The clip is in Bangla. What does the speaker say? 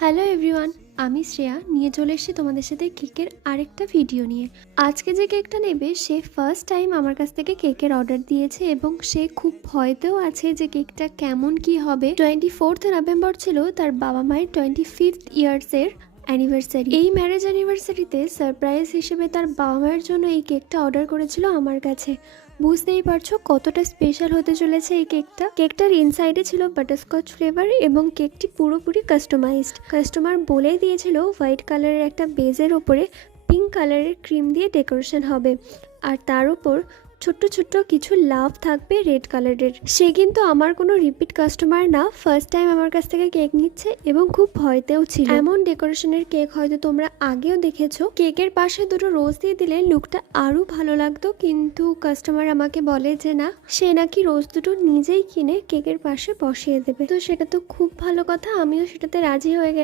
হ্যালো এভরিওয়ান, আমি শ্রেয়া নিয়ে চলে এসেছি তোমাদের সাথে কেকের আরেকটা ভিডিও নিয়ে। আজকে যে কেকটা নেবে সে ফার্স্ট টাইম আমার কাছ থেকে কেকের অর্ডার দিয়েছে এবং সে খুব ভয়তেও আছে যে কেকটা কেমন কি হবে। 24th নভেম্বর ছিল তার বাবা মায়ের 25th ইয়ার্সের অ্যানিভার্সারি। এই ম্যারেজ অ্যানিভার্সারিতে সারপ্রাইজ হিসেবে তার বাবা মায়ের জন্য এই কেকটা অর্ডার করেছিল আমার কাছে। বুঝতেই পারছো কতটা স্পেশাল হতে চলেছে এই কেকটা। কেকটার ইনসাইডে ছিল বাটারস্কচ ফ্লেভার এবং কেকটি পুরোপুরি কাস্টমাইজড। কাস্টমার বলেই দিয়েছিল হোয়াইট কালারের একটা বেজের ওপরে পিঙ্ক কালারের ক্রিম দিয়ে ডেকোরেশন হবে, আর তার উপর ছোট্ট ছোট্ট কিছু লাভ থাকবে রেড কালারের। সে কিন্তু আমার কোনো রিপিট কাস্টমার না, ফার্স্ট টাইম আমার কাছ থেকে কেক নিচ্ছে এবং খুব ভয়তেও ছিল। এমন ডেকোরেশনের কেক হয়তো তোমরা আগেও দেখেছো। কেকের পাশে দুটো রোজ দিয়ে দিলে লুকটা আরো ভালো লাগতো, কিন্তু কাস্টমার আমাকে বলে যে না, সে নাকি রোজ দুটো নিজেই কিনে কেকের পাশে বসিয়ে দেবে। তো সেটা তো খুব ভালো কথা, আমিও সেটাতে রাজি হয়ে গেছি।